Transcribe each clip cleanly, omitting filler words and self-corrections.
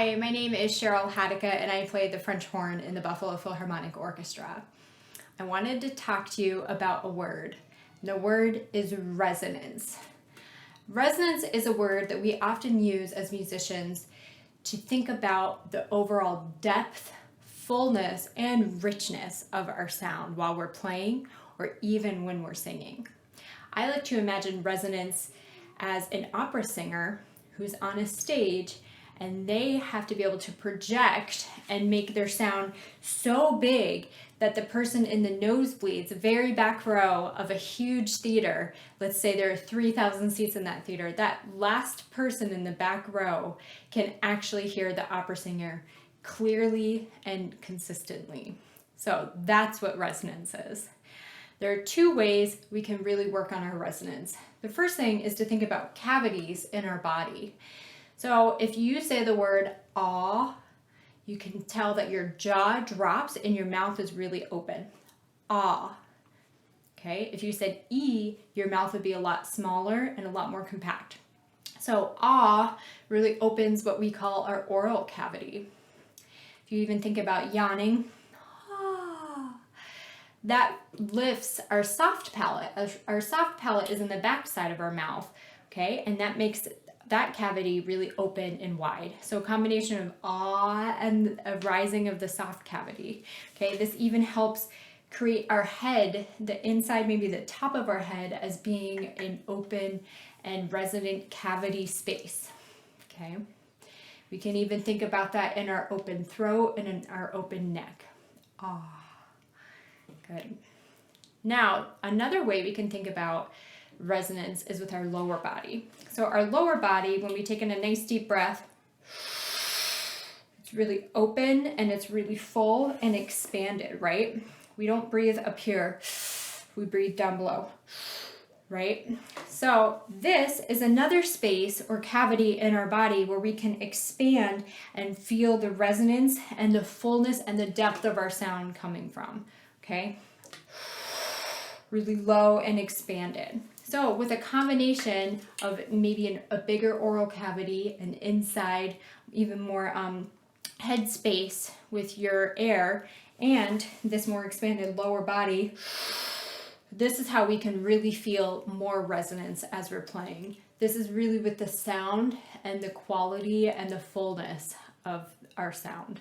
Hi, my name is Sheryl Hadeka and I play the French horn in the Buffalo Philharmonic Orchestra. I wanted to talk to you about a word. The word is resonance. Resonance is a word that we often use as musicians to think about the overall depth, fullness, and richness of our sound while we're playing or even when we're singing. I like to imagine resonance as an opera singer who's on a stage and they have to be able to project and make their sound so big that the person in the nosebleeds, the very back row of a huge theater, let's say there are 3,000 seats in that theater, that last person in the back row can actually hear the opera singer clearly and consistently. So that's what resonance is. There are two ways we can really work on our resonance. The first thing is to think about cavities in our body. So if you say the word ah, you can tell that your jaw drops and your mouth is really open. Ah. Okay, if you said E, your mouth would be a lot smaller and a lot more compact. So ah really opens what we call our oral cavity. If you even think about yawning, ah, that lifts our soft palate. Our soft palate is in the back side of our mouth, okay, and that makes that cavity really open and wide. So a combination of ah and a rising of the soft cavity. Okay, this even helps create our head, the inside, maybe the top of our head, as being an open and resonant cavity space. Okay, we can even think about that in our open throat and in our open neck. Ah, good. Now, another way we can think about resonance is with our lower body. So our lower body, when we take in a nice deep breath, it's really open and it's really full and expanded, right? We don't breathe up here, we breathe down below, right? So this is another space or cavity in our body where we can expand and feel the resonance and the fullness and the depth of our sound coming from, okay? Really low and expanded. So with a combination of maybe a bigger oral cavity, an inside, even more head space with your air, and this more expanded lower body, this is how we can really feel more resonance as we're playing. This is really with the sound and the quality and the fullness of our sound.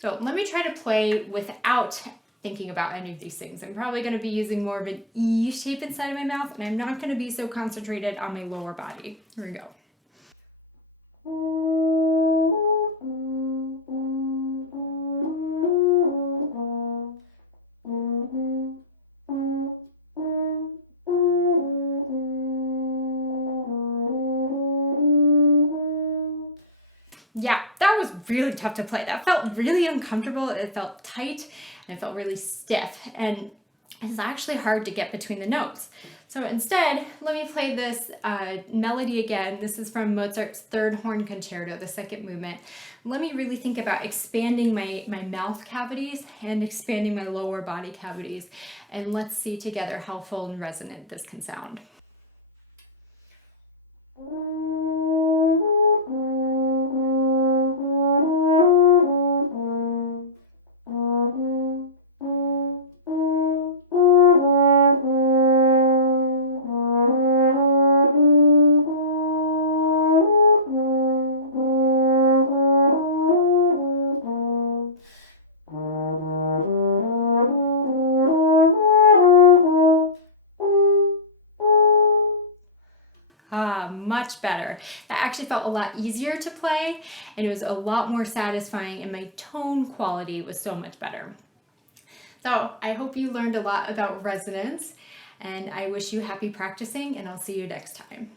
So let me try to play without thinking about any of these things. I'm probably going to be using more of an E shape inside of my mouth, and I'm not going to be so concentrated on my lower body. Here we go. Yeah, that was really tough to play. That felt really uncomfortable. It felt tight and it felt really stiff. And it's actually hard to get between the notes. So instead, let me play this melody again. This is from Mozart's Third Horn Concerto, the second movement. Let me really think about expanding my mouth cavities and expanding my lower body cavities. And let's see together how full and resonant this can sound. Much better. That actually felt a lot easier to play and it was a lot more satisfying and my tone quality was so much better. So I hope you learned a lot about resonance and I wish you happy practicing and I'll see you next time.